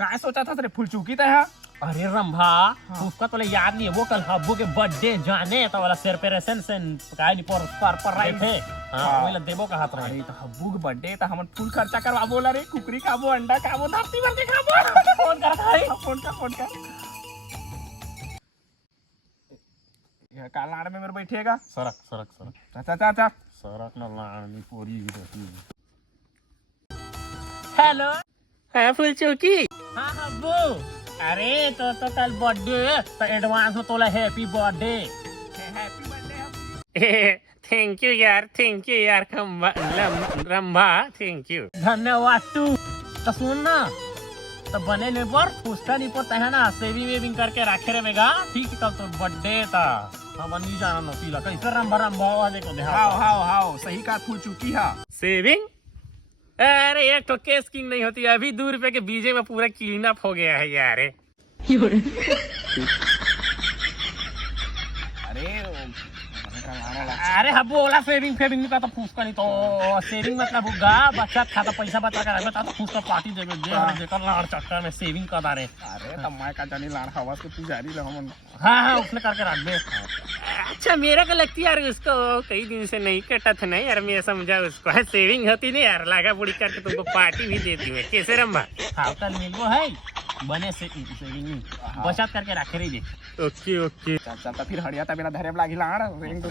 काय सोचा था तेरे फुल चुकी था? अरे रंभा उसका तो याद नहीं है, वो कल हब्बू के बर्थडे जाने तो वाला सेलिब्रेशन से काय नहीं पर रहे थे। हां वो देबो का हाथ रहे। अरे तो हब्बू के बर्थडे तो हम फुल खर्चा करवा बोला रे, कुकरी खाबो, अंडा खाबो, धरती भर के खाबो। फोन कर भाई, फोन कर। ये का लाड़ में मेरे बैठेगा? सरक चाचा सरक ना लानी पूरी ही रहती। हेलो है फुल चौकी। हाँ हब्बू, अरे तो कल बर्थडे तो एडवांस में तोला happy birthday. Happy birthday. Thank you यार रंभा, थैंक यू, धन्यवाद तू। तो सुन ना, तो बने ने पर पुस्ता नहीं पड़ता है ना, सेविंग करके रखे रहेगा। ठीक है, कल तो बर्थडे था, हम नहीं जाना नसीला कैसे रंभा देखो दे। हाओ सही का फुल चुकी है। सेविंग, अरे एक तो केस किंग नहीं होती, अभी 2 रुपए के बीजे में पूरा क्लीन अप हो गया है यार। अरे हब्बू ओला सेविंग का तो फूसका नहीं, तो सेविंग मतलब होगा बचत खाता, पैसा बचा कर रखा तो फूसका पार्टी देवे जेकर लाड़ चक्कर में सेविंग कर दारे। अरे तब मैं का जानी लाड़ हवा से पुजारी लो हम। हाँ उसने करके रख दे। अच्छा मेरा को लगती यार उसको कई दिन से नहीं कटा था नहीं यार, मैं समझा उसको है सेविंग होती नहीं यार, लागा बुड़ी करके तुमको पार्टी भी देती है। कैसे रंभा? हाँ कल मिलबो है, बने सेविंग में बचत करके रखे रही दे। ओके चल फिर हड़िया ता मेरा धरे लागी लाड़ रेंग।